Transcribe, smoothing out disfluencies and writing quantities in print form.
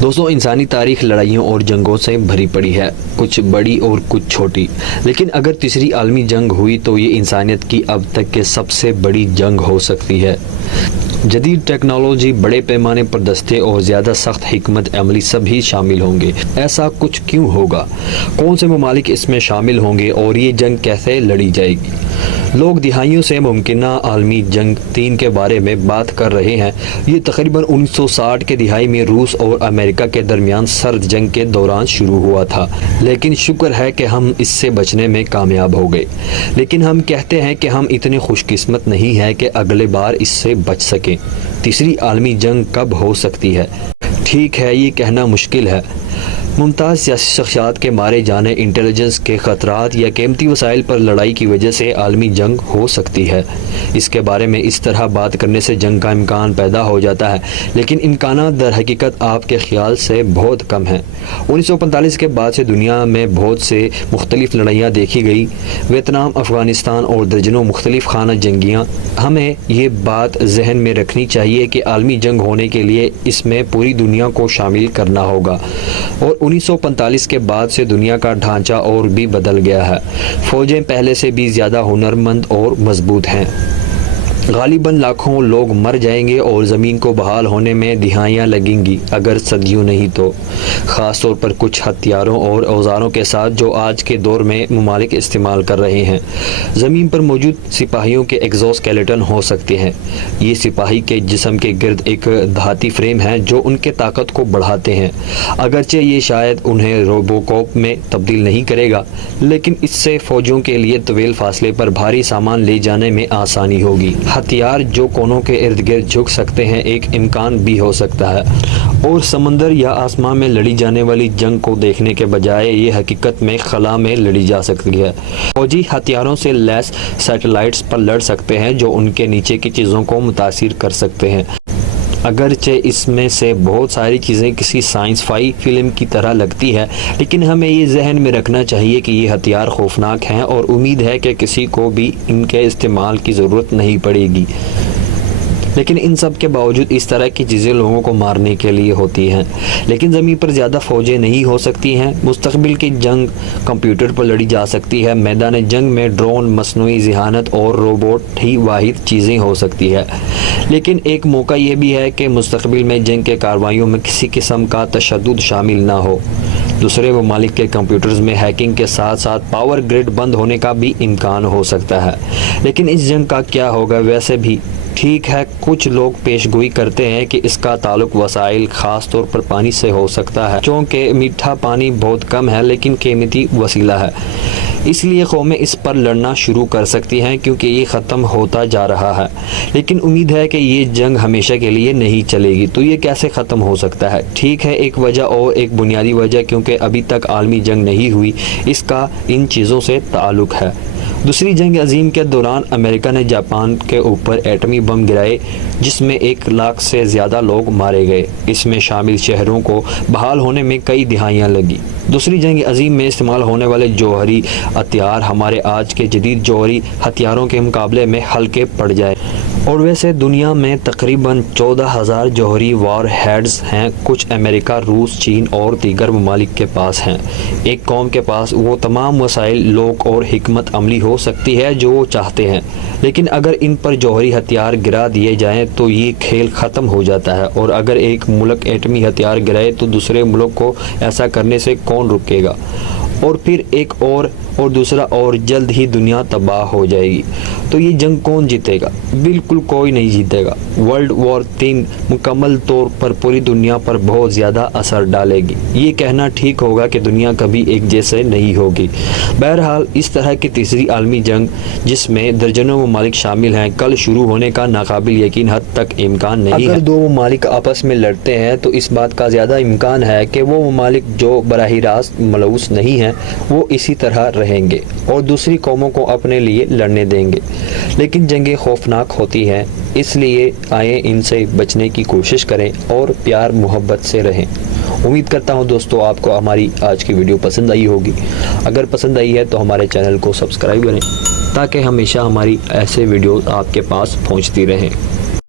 دوستوں، انسانی تاریخ لڑائیوں اور جنگوں سے بھری پڑی ہے، کچھ بڑی اور کچھ چھوٹی، لیکن اگر تیسری عالمی جنگ ہوئی تو یہ انسانیت کی اب تک کے سب سے بڑی جنگ ہو سکتی ہے۔ جدید ٹیکنالوجی، بڑے پیمانے پر دستے اور زیادہ سخت حکمت عملی سبھی شامل ہوں گے۔ ایسا کچھ کیوں ہوگا؟ کون سے ممالک اس میں شامل ہوں گے اور یہ جنگ کیسے لڑی جائے گی؟ لوگ دہائیوں سے ممکنہ عالمی جنگ 3 کے بارے میں بات کر رہے ہیں۔ یہ تقریباً 1960 کے دہائی میں روس اور امریکہ کے درمیان سرد جنگ کے دوران شروع ہوا تھا، لیکن شکر ہے کہ ہم اس سے بچنے میں کامیاب ہو گئے۔ لیکن ہم کہتے ہیں کہ ہم اتنے خوش قسمت نہیں ہیں کہ اگلے بار اس سے بچ سکیں۔ تیسری عالمی جنگ کب ہو سکتی ہے؟ ٹھیک ہے، یہ کہنا مشکل ہے۔ ممتاز سیاسی شخصیات کے مارے جانے، انٹیلیجنس کے خطرات یا قیمتی وسائل پر لڑائی کی وجہ سے عالمی جنگ ہو سکتی ہے۔ اس کے بارے میں اس طرح بات کرنے سے جنگ کا امکان پیدا ہو جاتا ہے، لیکن امکانات در حقیقت آپ کے خیال سے بہت کم ہیں۔ 1945 کے بعد سے دنیا میں بہت سے مختلف لڑائیاں دیکھی گئی، ویتنام، افغانستان اور درجنوں مختلف خانہ جنگیاں۔ ہمیں یہ بات ذہن میں رکھنی چاہیے کہ عالمی جنگ ہونے کے لیے اس میں پوری دنیا کو شامل کرنا ہوگا، اور 1945 کے بعد سے دنیا کا ڈھانچہ اور بھی بدل گیا ہے۔ فوجیں پہلے سے بھی زیادہ ہنرمند اور مضبوط ہیں۔ غالباً لاکھوں لوگ مر جائیں گے اور زمین کو بحال ہونے میں دہائیاں لگیں گی، اگر صدیوں نہیں تو، خاص طور پر کچھ ہتھیاروں اور اوزاروں کے ساتھ جو آج کے دور میں ممالک استعمال کر رہے ہیں۔ زمین پر موجود سپاہیوں کے ایگزوسکیلیٹن ہو سکتے ہیں۔ یہ سپاہی کے جسم کے گرد ایک دھاتی فریم ہے جو ان کے طاقت کو بڑھاتے ہیں۔ اگرچہ یہ شاید انہیں روبوکاپ میں تبدیل نہیں کرے گا، لیکن اس سے فوجوں کے لیے طویل فاصلے پر بھاری سامان لے جانے میں آسانی ہوگی۔ ہتھیار جو کونوں کے ارد گرد جھک سکتے ہیں ایک امکان بھی ہو سکتا ہے، اور سمندر یا آسمان میں لڑی جانے والی جنگ کو دیکھنے کے بجائے یہ حقیقت میں خلا میں لڑی جا سکتی ہے۔ فوجی ہتھیاروں سے لیس سیٹلائٹس پر لڑ سکتے ہیں جو ان کے نیچے کی چیزوں کو متاثر کر سکتے ہیں۔ اگرچہ اس میں سے بہت ساری چیزیں کسی سائنس فائی فلم کی طرح لگتی ہے، لیکن ہمیں یہ ذہن میں رکھنا چاہیے کہ یہ ہتھیار خوفناک ہیں اور امید ہے کہ کسی کو بھی ان کے استعمال کی ضرورت نہیں پڑے گی۔ لیکن ان سب کے باوجود اس طرح کی چیزیں لوگوں کو مارنے کے لیے ہوتی ہیں۔ لیکن زمین پر زیادہ فوجیں نہیں ہو سکتی ہیں۔ مستقبل کی جنگ کمپیوٹر پر لڑی جا سکتی ہے۔ میدان جنگ میں ڈرون، مصنوعی ذہانت اور روبوٹ ہی واحد چیزیں ہو سکتی ہے۔ لیکن ایک موقع یہ بھی ہے کہ مستقبل میں جنگ کے کارروائیوں میں کسی قسم کا تشدد شامل نہ ہو۔ دوسرے ممالک کے کمپیوٹرز میں ہیکنگ کے ساتھ ساتھ پاور گرڈ بند ہونے کا بھی امکان ہو سکتا ہے۔ لیکن اس جنگ کا کیا ہوگا؟ ویسے بھی ٹھیک ہے، کچھ لوگ پیش گوئی کرتے ہیں کہ اس کا تعلق وسائل، خاص طور پر پانی سے ہو سکتا ہے، چونکہ میٹھا پانی بہت کم ہے لیکن قیمتی وسیلہ ہے، اس لیے قومیں اس پر لڑنا شروع کر سکتی ہیں کیونکہ یہ ختم ہوتا جا رہا ہے۔ لیکن امید ہے کہ یہ جنگ ہمیشہ کے لیے نہیں چلے گی۔ تو یہ کیسے ختم ہو سکتا ہے؟ ٹھیک ہے، ایک وجہ اور ایک بنیادی وجہ کیونکہ ابھی تک عالمی جنگ نہیں ہوئی، اس کا ان چیزوں سے تعلق ہے۔ دوسری جنگ عظیم کے دوران امریکہ نے جاپان کے اوپر ایٹمی بم گرائے جس میں 1 لاکھ سے زیادہ لوگ مارے گئے۔ اس میں شامل شہروں کو بحال ہونے میں کئی دہائیاں لگی۔ دوسری جنگ عظیم میں استعمال ہونے والے جوہری ہتھیار ہمارے آج کے جدید جوہری ہتھیاروں کے مقابلے میں ہلکے پڑ جائے، اور ویسے دنیا میں تقریباً 14,000 جوہری وار ہیڈز ہیں۔ کچھ امریکہ، روس، چین اور دیگر ممالک کے پاس ہیں۔ ایک قوم کے پاس وہ تمام وسائل، لوگ اور حکمت عملی ہو سکتی ہے جو وہ چاہتے ہیں، لیکن اگر ان پر جوہری ہتھیار گرا دیے جائیں تو یہ کھیل ختم ہو جاتا ہے، اور اگر ایک ملک ایٹمی ہتھیار گرائے تو دوسرے ملک کو ایسا کرنے سے کون روکے گا؟ اور پھر ایک اور دوسرا، اور جلد ہی دنیا تباہ ہو جائے گی۔ تو یہ جنگ کون جیتے گا؟ بالکل کوئی نہیں جیتے گا۔ ورلڈ وار 3 مکمل طور پر پوری دنیا پر بہت زیادہ اثر ڈالے گی۔ یہ کہنا ٹھیک ہوگا کہ دنیا کبھی ایک جیسے نہیں ہوگی۔ بہرحال اس طرح کی تیسری عالمی جنگ جس میں درجنوں ممالک شامل ہیں کل شروع ہونے کا ناقابل یقین حد تک امکان نہیں ہے۔ اگر 2 ممالک آپس میں لڑتے ہیں تو اس بات کا زیادہ امکان ہے کہ وہ ممالک جو براہ راست ملوث نہیں ہیں وہ اسی طرح رہیں گے اور دوسری قوموں کو اپنے لیے لڑنے دیں گے۔ لیکن جنگیں خوفناک ہوتی ہیں، اس لیے آئیں ان سے بچنے کی کوشش کریں اور پیار محبت سے رہیں۔ امید کرتا ہوں دوستو آپ کو ہماری آج کی ویڈیو پسند آئی ہوگی۔ اگر پسند آئی ہے تو ہمارے چینل کو سبسکرائب کریں تاکہ ہمیشہ ہماری ایسے ویڈیوز آپ کے پاس پہنچتی رہیں۔